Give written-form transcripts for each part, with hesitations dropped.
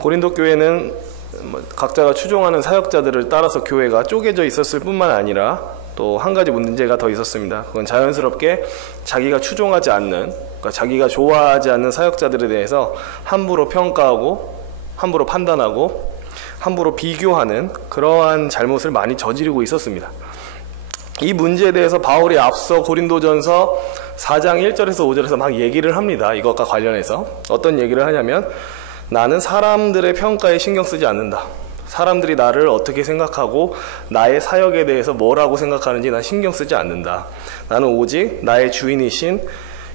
고린도 교회는 각자가 추종하는 사역자들을 따라서 교회가 쪼개져 있었을 뿐만 아니라 또 한 가지 문제가 더 있었습니다. 그건 자연스럽게 자기가 추종하지 않는, 그러니까 자기가 좋아하지 않는 사역자들에 대해서 함부로 평가하고 함부로 판단하고 함부로 비교하는 그러한 잘못을 많이 저지르고 있었습니다. 이 문제에 대해서 바울이 앞서 고린도전서 4장 1절에서 5절에서 막 얘기를 합니다. 이것과 관련해서 어떤 얘기를 하냐면, 나는 사람들의 평가에 신경 쓰지 않는다. 사람들이 나를 어떻게 생각하고 나의 사역에 대해서 뭐라고 생각하는지 난 신경 쓰지 않는다. 나는 오직 나의 주인이신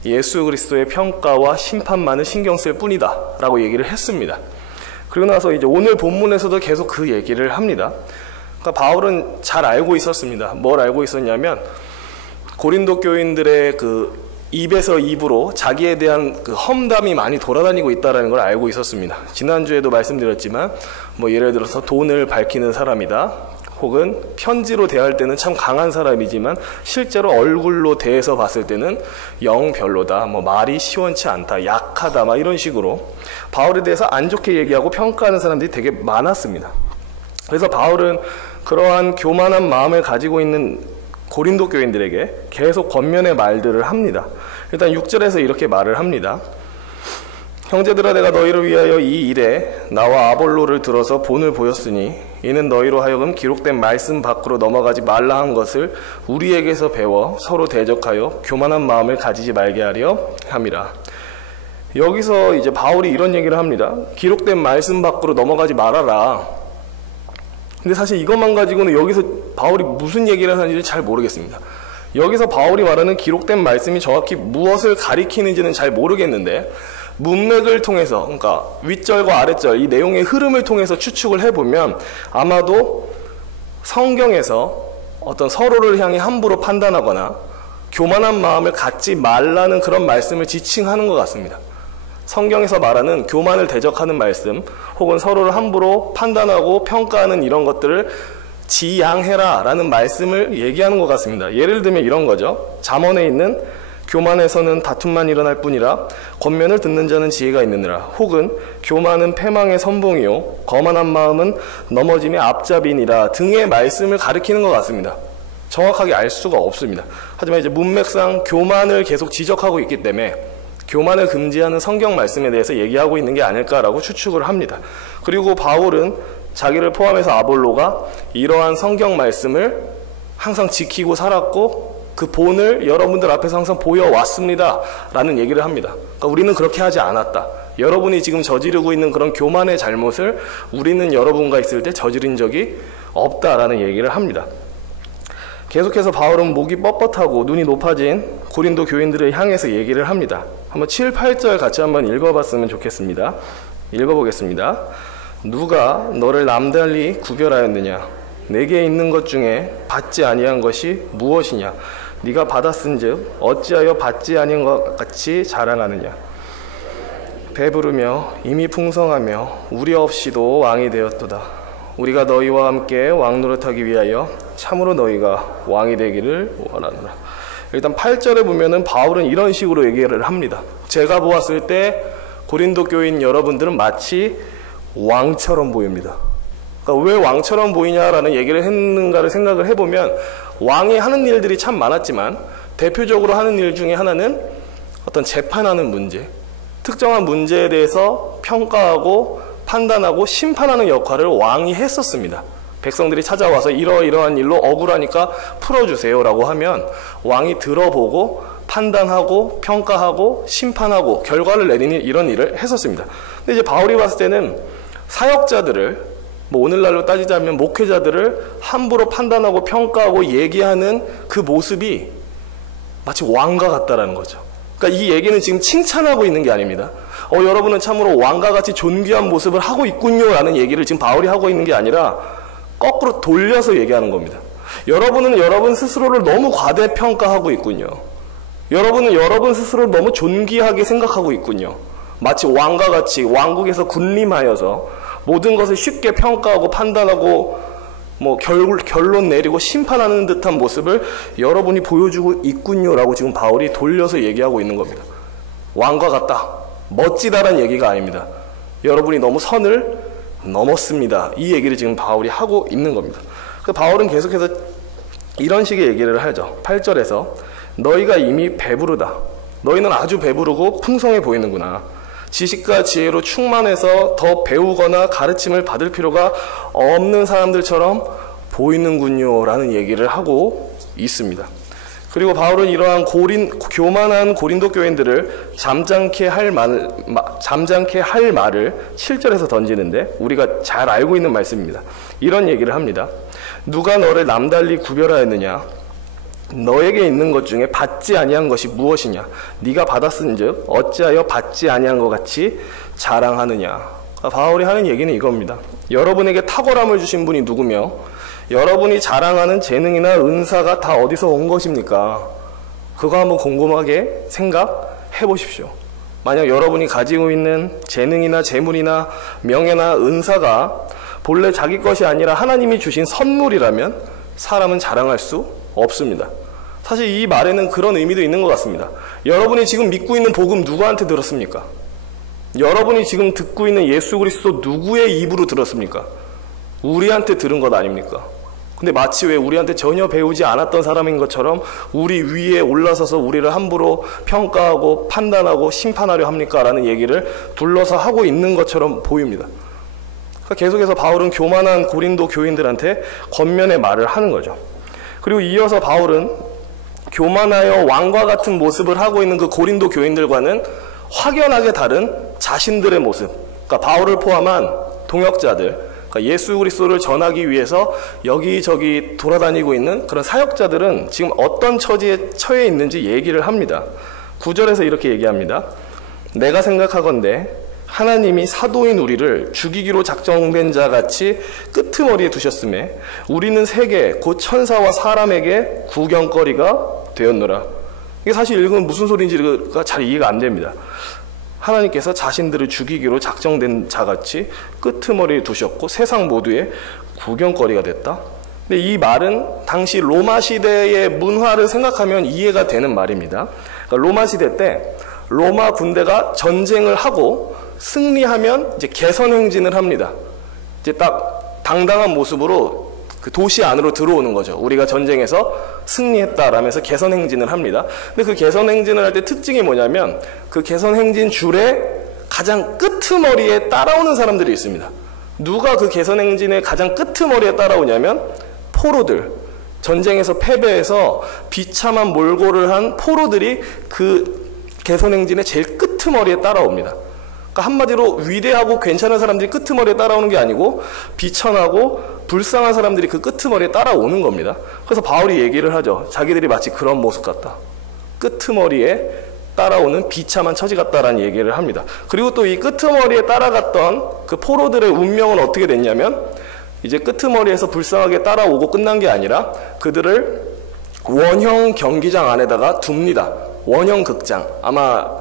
예수 그리스도의 평가와 심판만을 신경 쓸 뿐이다 라고 얘기를 했습니다. 그리고 나서 이제 오늘 본문에서도 계속 그 얘기를 합니다. 그러니까 바울은 잘 알고 있었습니다. 뭘 알고 있었냐면, 고린도 교인들의 그 입에서 입으로 자기에 대한 그 험담이 많이 돌아다니고 있다는 걸 알고 있었습니다. 지난주에도 말씀드렸지만 예를 들어서 돈을 밝히는 사람이다, 혹은 편지로 대할 때는 참 강한 사람이지만 실제로 얼굴로 대해서 봤을 때는 영 별로다, 말이 시원치 않다, 약하다, 이런 식으로 바울에 대해서 안 좋게 얘기하고 평가하는 사람들이 되게 많았습니다. 그래서 바울은 그러한 교만한 마음을 가지고 있는 고린도 교인들에게 계속 권면의 말들을 합니다. 일단 6절에서 이렇게 말을 합니다. 형제들아, 내가 너희를 위하여 이 일에 나와 아볼로를 들어서 본을 보였으니 이는 너희로 하여금 기록된 말씀 밖으로 넘어가지 말라 한 것을 우리에게서 배워 서로 대적하여 교만한 마음을 가지지 말게 하려 함이라. 여기서 이제 바울이 이런 얘기를 합니다. 기록된 말씀 밖으로 넘어가지 말아라. 근데 사실 이것만 가지고는 여기서 바울이 무슨 얘기를 하는지 잘 모르겠습니다. 여기서 바울이 말하는 기록된 말씀이 정확히 무엇을 가리키는지는 잘 모르겠는데, 문맥을 통해서, 그러니까 윗절과 아랫절 이 내용의 흐름을 통해서 추측을 해보면 아마도 성경에서 어떤 서로를 향해 함부로 판단하거나 교만한 마음을 갖지 말라는 그런 말씀을 지칭하는 것 같습니다. 성경에서 말하는 교만을 대적하는 말씀, 혹은 서로를 함부로 판단하고 평가하는 이런 것들을 지양해라 라는 말씀을 얘기하는 것 같습니다. 예를 들면 이런 거죠. 잠언에 있는 교만에서는 다툼만 일어날 뿐이라 권면을 듣는 자는 지혜가 있느니라, 혹은 교만은 패망의 선봉이요 거만한 마음은 넘어짐의 앞잡이니라 등의 말씀을 가리키는 것 같습니다. 정확하게 알 수가 없습니다. 하지만 이제 문맥상 교만을 계속 지적하고 있기 때문에 교만을 금지하는 성경 말씀에 대해서 얘기하고 있는 게 아닐까라고 추측을 합니다. 그리고 바울은 자기를 포함해서 아볼로가 이러한 성경 말씀을 항상 지키고 살았고 그 본을 여러분들 앞에서 항상 보여왔습니다 라는 얘기를 합니다. 그러니까 우리는 그렇게 하지 않았다. 여러분이 지금 저지르고 있는 그런 교만의 잘못을 우리는 여러분과 있을 때 저지른 적이 없다라는 얘기를 합니다. 계속해서 바울은 목이 뻣뻣하고 눈이 높아진 고린도 교인들을 향해서 얘기를 합니다. 한번 7, 8절 같이 한번 읽어봤으면 좋겠습니다. 읽어보겠습니다. 누가 너를 남달리 구별하였느냐? 내게 있는 것 중에 받지 아니한 것이 무엇이냐? 네가 받았은즉 어찌하여 받지 아니한 것 같이 자랑하느냐? 배부르며 이미 풍성하며 우려 없이도 왕이 되었도다. 우리가 너희와 함께 왕노릇하기 위하여 참으로 너희가 왕이 되기를 원하노라. 일단 8절에 보면은 바울은 이런 식으로 얘기를 합니다. 제가 보았을 때 고린도 교인 여러분들은 마치 왕처럼 보입니다. 그러니까 왜 왕처럼 보이냐라는 얘기를 했는가를 생각을 해보면 왕이 하는 일들이 참 많았지만 대표적으로 하는 일 중에 하나는 어떤 재판하는 문제, 특정한 문제에 대해서 평가하고 판단하고 심판하는 역할을 왕이 했었습니다. 백성들이 찾아와서 이러이러한 일로 억울하니까 풀어주세요 라고 하면 왕이 들어보고 판단하고 평가하고 심판하고 결과를 내리는 이런 일을 했었습니다. 근데 이제 바울이 봤을 때는 사역자들을, 오늘날로 따지자면 목회자들을 함부로 판단하고 평가하고 얘기하는 그 모습이 마치 왕과 같다라는 거죠. 그러니까 이 얘기는 지금 칭찬하고 있는 게 아닙니다. 여러분은 참으로 왕과 같이 존귀한 모습을 하고 있군요 라는 얘기를 지금 바울이 하고 있는 게 아니라 거꾸로 돌려서 얘기하는 겁니다. 여러분은 여러분 스스로를 너무 과대평가하고 있군요. 여러분은 여러분 스스로를 너무 존귀하게 생각하고 있군요. 마치 왕과 같이 왕국에서 군림하여서 모든 것을 쉽게 평가하고 판단하고 결론 내리고 심판하는 듯한 모습을 여러분이 보여주고 있군요 라고 지금 바울이 돌려서 얘기하고 있는 겁니다. 왕과 같다, 멋지다라는 얘기가 아닙니다. 여러분이 너무 선을 넘었습니다. 이 얘기를 지금 바울이 하고 있는 겁니다. 바울은 계속해서 이런 식의 얘기를 하죠. 8절에서 너희가 이미 배부르다. 너희는 아주 배부르고 풍성해 보이는구나. 지식과 지혜로 충만해서 더 배우거나 가르침을 받을 필요가 없는 사람들처럼 보이는군요 라는 얘기를 하고 있습니다. 그리고 바울은 이러한 교만한 고린도 교인들을 잠잠케 할 말을 7절에서 던지는데 우리가 잘 알고 있는 말씀입니다. 이런 얘기를 합니다. 누가 너를 남달리 구별하였느냐? 너에게 있는 것 중에 받지 아니한 것이 무엇이냐? 네가 받았은즉 어찌하여 받지 아니한 것 같이 자랑하느냐? 바울이 하는 얘기는 이겁니다. 여러분에게 탁월함을 주신 분이 누구며 여러분이 자랑하는 재능이나 은사가 다 어디서 온 것입니까? 그거 한번 곰곰하게 생각해 보십시오. 만약 여러분이 가지고 있는 재능이나 재물이나 명예나 은사가 본래 자기 것이 아니라 하나님이 주신 선물이라면 사람은 자랑할 수 없습니다. 사실 이 말에는 그런 의미도 있는 것 같습니다. 여러분이 지금 믿고 있는 복음 누구한테 들었습니까? 여러분이 지금 듣고 있는 예수 그리스도 누구의 입으로 들었습니까? 우리한테 들은 것 아닙니까? 근데 마치 왜 우리한테 전혀 배우지 않았던 사람인 것처럼 우리 위에 올라서서 우리를 함부로 평가하고 판단하고 심판하려 합니까? 라는 얘기를 둘러서 하고 있는 것처럼 보입니다. 계속해서 바울은 교만한 고린도 교인들한테 권면의 말을 하는 거죠. 그리고 이어서 바울은 교만하여 왕과 같은 모습을 하고 있는 그 고린도 교인들과는 확연하게 다른 자신들의 모습, 그러니까 바울을 포함한 동역자들, 그러니까 예수 그리스도를 전하기 위해서 여기저기 돌아다니고 있는 그런 사역자들은 지금 어떤 처지에 처해 있는지 얘기를 합니다. 9절에서 이렇게 얘기합니다. 내가 생각하건대 하나님이 사도인 우리를 죽이기로 작정된 자 같이 끄트머리에 두셨음에 우리는 세계 곧 천사와 사람에게 구경거리가 되었노라. 이게 사실 읽으면 무슨 소리인지가 잘 이해가 안 됩니다. 하나님께서 자신들을 죽이기로 작정된 자같이 끄트머리에 두셨고 세상 모두의 구경거리가 됐다. 근데 이 말은 당시 로마 시대의 문화를 생각하면 이해가 되는 말입니다. 그러니까 로마 시대 때 로마 군대가 전쟁을 하고 승리하면 이제 개선 행진을 합니다. 이제 딱 당당한 모습으로 그 도시 안으로 들어오는 거죠. 우리가 전쟁에서 승리했다라면서 개선 행진을 합니다. 근데 그 개선 행진을 할 때 특징이 뭐냐면 그 개선 행진 줄에 가장 끄트머리에 따라오는 사람들이 있습니다. 누가 그 개선 행진의 가장 끄트머리에 따라오냐면 포로들. 전쟁에서 패배해서 비참한 몰골을 한 포로들이 그 개선 행진의 제일 끄트머리에 따라옵니다. 그러니까 한마디로 위대하고 괜찮은 사람들이 끄트머리에 따라오는 게 아니고 비천하고 불쌍한 사람들이 그 끄트머리에 따라오는 겁니다. 그래서 바울이 얘기를 하죠. 자기들이 마치 그런 모습 같다. 끄트머리에 따라오는 비참한 처지 같다라는 얘기를 합니다. 그리고 또 이 끄트머리에 따라갔던 그 포로들의 운명은 어떻게 됐냐면 이제 끄트머리에서 불쌍하게 따라오고 끝난 게 아니라 그들을 원형 경기장 안에다가 둡니다. 원형 극장. 아마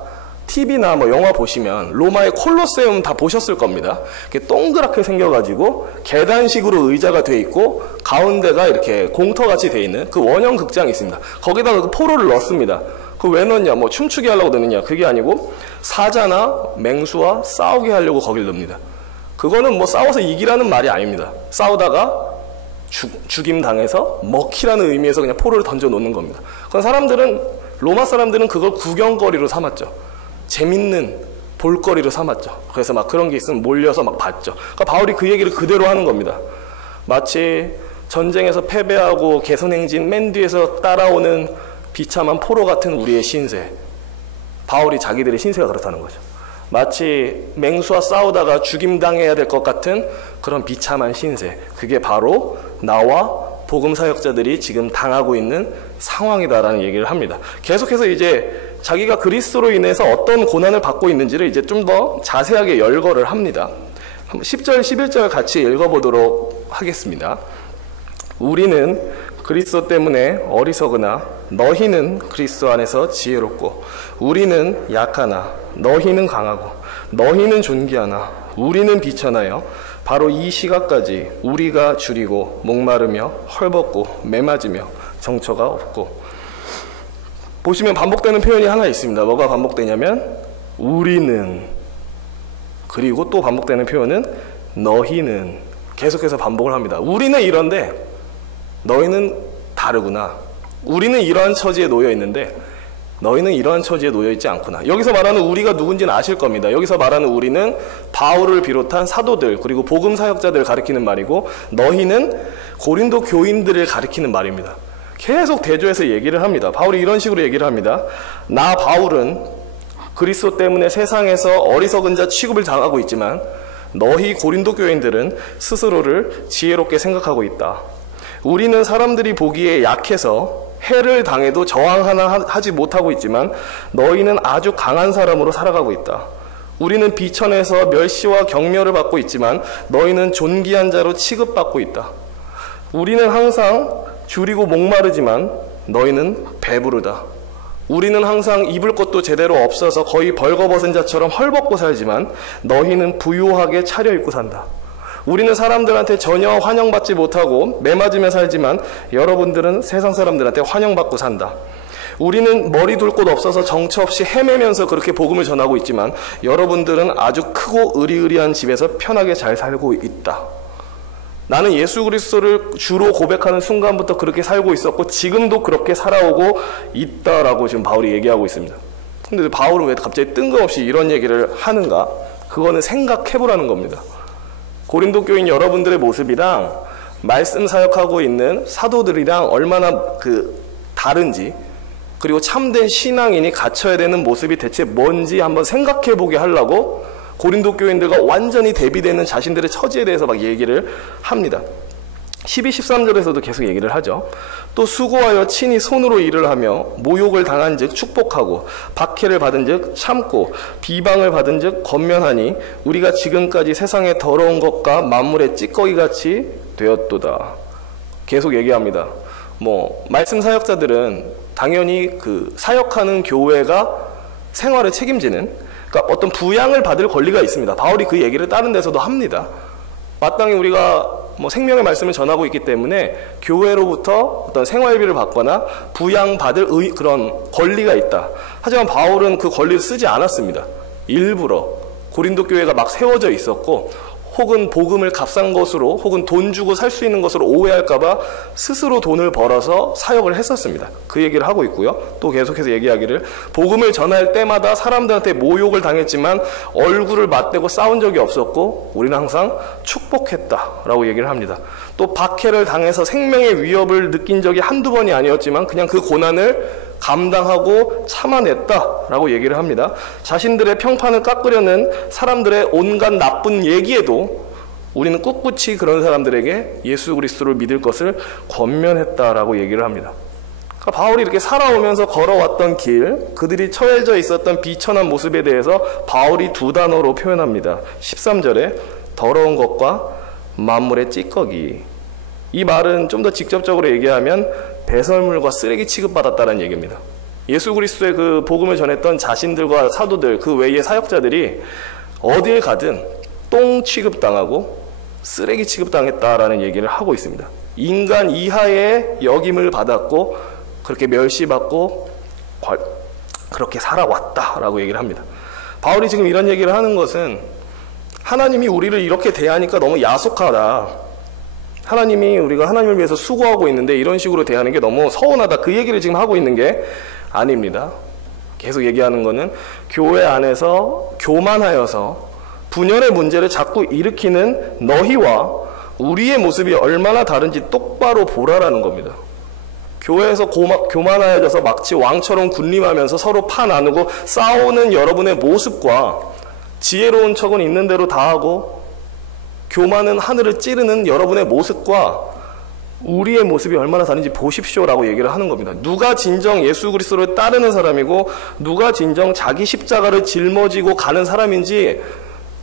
TV나 뭐 영화 보시면 로마의 콜로세움 다 보셨을 겁니다. 이렇게 동그랗게 생겨가지고 계단식으로 의자가 돼 있고 가운데가 이렇게 공터같이 돼 있는 그 원형 극장이 있습니다. 거기다가 그 포로를 넣습니다. 그 왜 넣냐? 뭐 춤추게 하려고 넣느냐? 그게 아니고 사자나 맹수와 싸우게 하려고 거길 넣습니다. 그거는 뭐 싸워서 이기라는 말이 아닙니다. 싸우다가 죽임 당해서 먹히라는 의미에서 그냥 포로를 던져 놓는 겁니다. 그럼 로마 사람들은 그걸 구경거리로 삼았죠. 재밌는 볼거리로 삼았죠. 그래서 막 그런 게 있으면 몰려서 막 봤죠. 그러니까 바울이 그 얘기를 그대로 하는 겁니다. 마치 전쟁에서 패배하고 개선행진 맨 뒤에서 따라오는 비참한 포로 같은 우리의 신세. 바울이 자기들의 신세가 그렇다는 거죠. 마치 맹수와 싸우다가 죽임당해야 될 것 같은 그런 비참한 신세. 그게 바로 나와 복음 사역자들이 지금 당하고 있는 상황이다라는 얘기를 합니다. 계속해서 이제 자기가 그리스도로 인해서 어떤 고난을 받고 있는지를 이제 좀 더 자세하게 열거를 합니다. 10절, 11절 같이 읽어보도록 하겠습니다. 우리는 그리스도 때문에 어리석으나 너희는 그리스도 안에서 지혜롭고 우리는 약하나 너희는 강하고 너희는 존귀하나 우리는 비천하여 바로 이 시각까지 우리가 줄이고 목마르며 헐벗고 매맞으며 정처가 없고. 보시면 반복되는 표현이 하나 있습니다. 뭐가 반복되냐면 우리는 그리고 또 반복되는 표현은 너희는, 계속해서 반복을 합니다. 우리는 이런데 너희는 다르구나. 우리는 이러한 처지에 놓여 있는데 너희는 이러한 처지에 놓여 있지 않구나. 여기서 말하는 우리가 누군지는 아실 겁니다. 여기서 말하는 우리는 바울을 비롯한 사도들, 그리고 복음 사역자들을 가리키는 말이고, 너희는 고린도 교인들을 가리키는 말입니다. 계속 대조해서 얘기를 합니다. 바울이 이런 식으로 얘기를 합니다. 나 바울은 그리스도 때문에 세상에서 어리석은 자 취급을 당하고 있지만 너희 고린도 교인들은 스스로를 지혜롭게 생각하고 있다. 우리는 사람들이 보기에 약해서 해를 당해도 저항 하나 하지 못하고 있지만 너희는 아주 강한 사람으로 살아가고 있다. 우리는 비천에서 멸시와 경멸을 받고 있지만 너희는 존귀한 자로 취급받고 있다. 우리는 항상 줄이고 목마르지만 너희는 배부르다. 우리는 항상 입을 것도 제대로 없어서 거의 벌거벗은 자처럼 헐벗고 살지만 너희는 부유하게 차려입고 산다. 우리는 사람들한테 전혀 환영받지 못하고 매맞으며 살지만 여러분들은 세상 사람들한테 환영받고 산다. 우리는 머리 둘 곳 없어서 정처 없이 헤매면서 그렇게 복음을 전하고 있지만 여러분들은 아주 크고 의리의리한 집에서 편하게 잘 살고 있다. 나는 예수 그리스도를 주로 고백하는 순간부터 그렇게 살고 있었고 지금도 그렇게 살아오고 있다라고 지금 바울이 얘기하고 있습니다. 근데 바울은 왜 갑자기 뜬금없이 이런 얘기를 하는가? 그거는 생각해보라는 겁니다. 고린도 교인 여러분들의 모습이랑 말씀 사역하고 있는 사도들이랑 얼마나 다른지, 그리고 참된 신앙인이 갖춰야 되는 모습이 대체 뭔지 한번 생각해보게 하려고 고린도 교인들과 완전히 대비되는 자신들의 처지에 대해서 막 얘기를 합니다. 12, 13절에서도 계속 얘기를 하죠. 또 수고하여 친히 손으로 일을 하며 모욕을 당한 즉 축복하고 박해를 받은 즉 참고 비방을 받은 즉 권면하니 우리가 지금까지 세상의 더러운 것과 만물의 찌꺼기같이 되었도다. 계속 얘기합니다. 말씀 사역자들은 당연히 사역하는 교회가 생활을 책임지는, 그러니까 어떤 부양을 받을 권리가 있습니다. 바울이 그 얘기를 다른 데서도 합니다. 마땅히 우리가 생명의 말씀을 전하고 있기 때문에 교회로부터 어떤 생활비를 받거나 부양받을 그런 권리가 있다. 하지만 바울은 그 권리를 쓰지 않았습니다. 일부러 고린도 교회가 막 세워져 있었고 혹은 복음을 값싼 것으로 혹은 돈 주고 살 수 있는 것으로 오해할까봐 스스로 돈을 벌어서 사역을 했었습니다. 그 얘기를 하고 있고요. 또 계속해서 얘기하기를 복음을 전할 때마다 사람들한테 모욕을 당했지만 얼굴을 맞대고 싸운 적이 없었고 우리는 항상 축복했다라고 얘기를 합니다. 또 박해를 당해서 생명의 위협을 느낀 적이 한두 번이 아니었지만 그냥 그 고난을 감당하고 참아냈다라고 얘기를 합니다. 자신들의 평판을 깎으려는 사람들의 온갖 나쁜 얘기에도 우리는 꿋꿋이 그런 사람들에게 예수 그리스도를 믿을 것을 권면했다라고 얘기를 합니다. 그러니까 바울이 이렇게 살아오면서 걸어왔던 길, 그들이 처해져 있었던 비천한 모습에 대해서 바울이 두 단어로 표현합니다. 13절에 더러운 것과 만물의 찌꺼기. 이 말은 좀 더 직접적으로 얘기하면 배설물과 쓰레기 취급받았다는 얘기입니다. 예수 그리스도의 그 복음을 전했던 자신들과 사도들, 그 외의 사역자들이 어딜 가든 똥 취급당하고 쓰레기 취급당했다라는 얘기를 하고 있습니다. 인간 이하의 역임을 받았고 그렇게 멸시받고 그렇게 살아왔다라고 얘기를 합니다. 바울이 지금 이런 얘기를 하는 것은 하나님이 우리를 이렇게 대하니까 너무 야속하다. 하나님이 우리가 하나님을 위해서 수고하고 있는데 이런 식으로 대하는 게 너무 서운하다. 그 얘기를 지금 하고 있는 게 아닙니다. 계속 얘기하는 거는 교회 안에서 교만하여서 분열의 문제를 자꾸 일으키는 너희와 우리의 모습이 얼마나 다른지 똑바로 보라라는 겁니다. 교회에서 교만하여져서 마치 왕처럼 군림하면서 서로 파 나누고 싸우는 여러분의 모습과 지혜로운 척은 있는 대로 다 하고 교만은 하늘을 찌르는 여러분의 모습과 우리의 모습이 얼마나 다른지 보십시오라고 얘기를 하는 겁니다. 누가 진정 예수 그리스도를 따르는 사람이고 누가 진정 자기 십자가를 짊어지고 가는 사람인지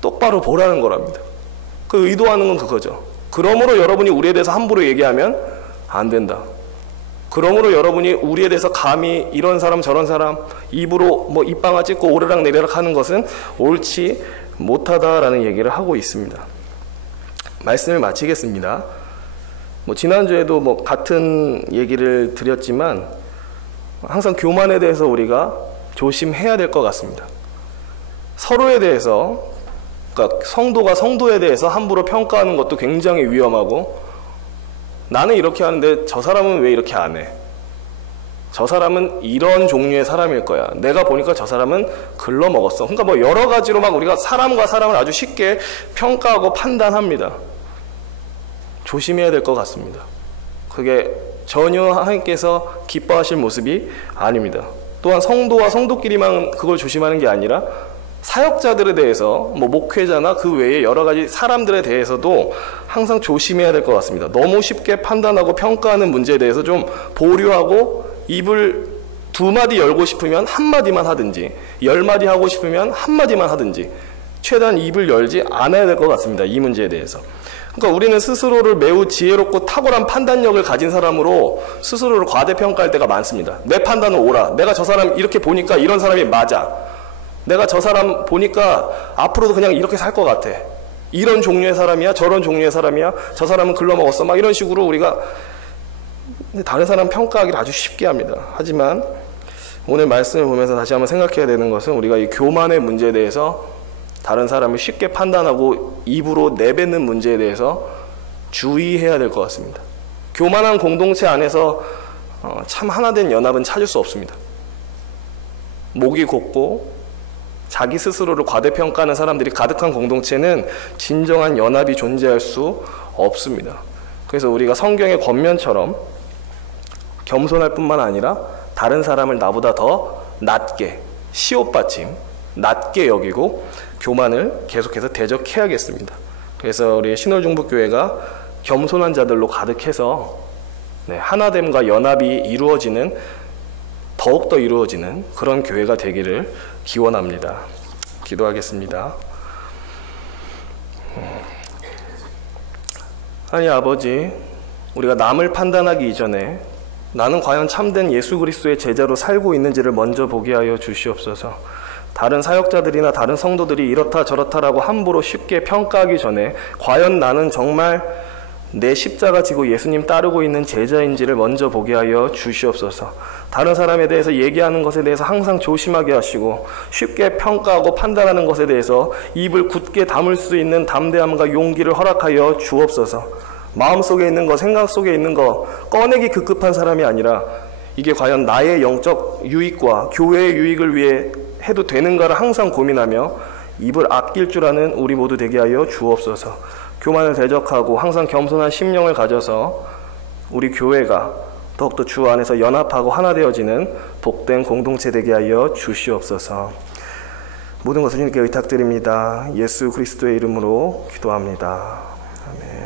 똑바로 보라는 거랍니다. 그 의도하는 건 그거죠. 그러므로 여러분이 우리에 대해서 함부로 얘기하면 안 된다. 그러므로 여러분이 우리에 대해서 감히 이런 사람 저런 사람 입으로 입방아 찍고 오르락 내리락 하는 것은 옳지 못하다라는 얘기를 하고 있습니다. 말씀을 마치겠습니다. 지난주에도 같은 얘기를 드렸지만 항상 교만에 대해서 우리가 조심해야 될 것 같습니다. 서로에 대해서 그러니까 성도가 성도에 대해서 함부로 평가하는 것도 굉장히 위험하고, 나는 이렇게 하는데 저 사람은 왜 이렇게 안 해? 저 사람은 이런 종류의 사람일 거야. 내가 보니까 저 사람은 글러먹었어. 그러니까 뭐 여러 가지로 막 우리가 사람과 사람을 아주 쉽게 평가하고 판단합니다. 조심해야 될 것 같습니다. 그게 전혀 하나님께서 기뻐하실 모습이 아닙니다. 또한 성도와 성도끼리만 그걸 조심하는 게 아니라 사역자들에 대해서, 뭐 목회자나 그 외에 여러 가지 사람들에 대해서도 항상 조심해야 될 것 같습니다. 너무 쉽게 판단하고 평가하는 문제에 대해서 좀 보류하고, 입을 2마디 열고 싶으면 1마디만 하든지, 10마디 하고 싶으면 1마디만 하든지, 최대한 입을 열지 않아야 될 것 같습니다. 이 문제에 대해서. 그러니까 우리는 스스로를 매우 지혜롭고 탁월한 판단력을 가진 사람으로 스스로를 과대평가할 때가 많습니다. 내 판단은 옳아. 내가 저 사람 이렇게 보니까 이런 사람이 맞아. 내가 저 사람 보니까 앞으로도 그냥 이렇게 살 것 같아. 이런 종류의 사람이야, 저런 종류의 사람이야, 저 사람은 글러먹었어, 막 이런 식으로 우리가 다른 사람 평가하기를 아주 쉽게 합니다. 하지만 오늘 말씀을 보면서 다시 한번 생각해야 되는 것은, 우리가 이 교만의 문제에 대해서 다른 사람을 쉽게 판단하고 입으로 내뱉는 문제에 대해서 주의해야 될 것 같습니다. 교만한 공동체 안에서 참 하나된 연합은 찾을 수 없습니다. 목이 곧고 자기 스스로를 과대평가하는 사람들이 가득한 공동체는 진정한 연합이 존재할 수 없습니다. 그래서 우리가 성경의 권면처럼 겸손할 뿐만 아니라 다른 사람을 나보다 더 낮게, 시옷받침, 낮게 여기고 교만을 계속해서 대적해야겠습니다. 그래서 우리 신월중북교회가 겸손한 자들로 가득해서 하나됨과 연합이 이루어지는, 더욱더 이루어지는 그런 교회가 되기를 기원합니다. 기도하겠습니다. 하나님 아버지, 우리가 남을 판단하기 이전에 나는 과연 참된 예수 그리스도의 제자로 살고 있는지를 먼저 보게 하여 주시옵소서. 다른 사역자들이나 다른 성도들이 이렇다 저렇다라고 함부로 쉽게 평가하기 전에 과연 나는 정말 내 십자가 지고 예수님 따르고 있는 제자인지를 먼저 보게 하여 주시옵소서. 다른 사람에 대해서 얘기하는 것에 대해서 항상 조심하게 하시고, 쉽게 평가하고 판단하는 것에 대해서 입을 굳게 다물 수 있는 담대함과 용기를 허락하여 주옵소서. 마음속에 있는 거, 생각 속에 있는 거 꺼내기 급급한 사람이 아니라, 이게 과연 나의 영적 유익과 교회의 유익을 위해 해도 되는가를 항상 고민하며 입을 아낄 줄 아는 우리 모두 되게 하여 주옵소서. 교만을 대적하고 항상 겸손한 심령을 가져서 우리 교회가 더욱더 주 안에서 연합하고 하나 되어지는 복된 공동체 되게 하여 주시옵소서. 모든 것을 주님께 의탁드립니다. 예수 그리스도의 이름으로 기도합니다. 아멘.